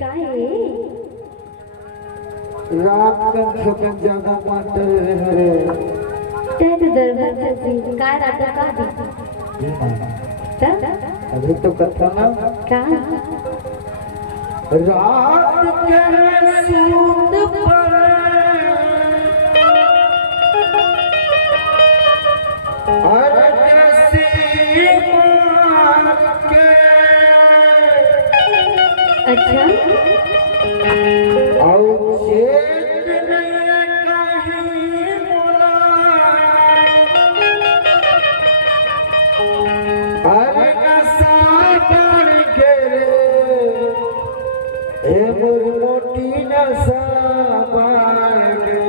काय रात कन सकन ज्यादा पाटर रे ते दरबारची काय राहतं का अभी तो कथा ना का रात के सूत पर हर कैसी मार के अच्छा और चेत नहीं कहीं मोला हर नशा कर के ए मोर मोटी नशा बार के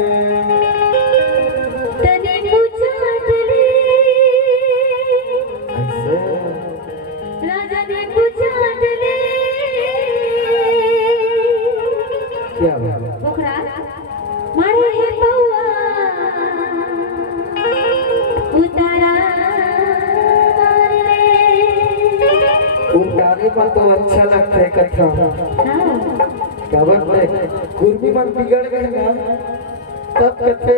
तने पूछातले ऐसे राजा ने पूछातले क्या बात बोखरा मारे हे पौआ उतारा मारे उतारे पर तो अच्छा लगता है कथा हाँ क्या बात है गुरबी मन बिगड़ गए ना तब कथे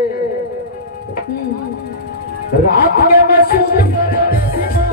रात के में सूत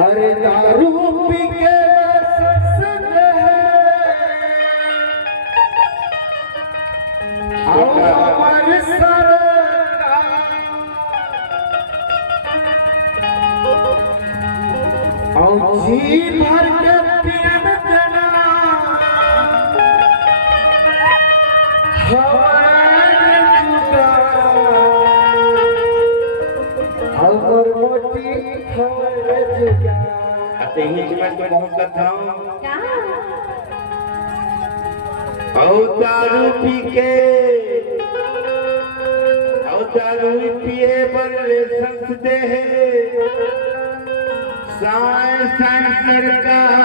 अरे दारू पी के हमारे सर जी भर के पियन देना हमारे जुदा हमर मोटी हमारे जुदा अते हिच में कोई कथा का औ दारू पी के औ दारू पिए बरले संत दे साय सरकार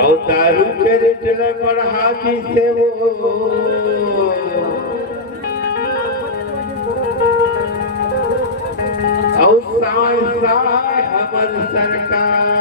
औ दारू के रिटल पर हाथी से वो औ साय साय हमर सरकार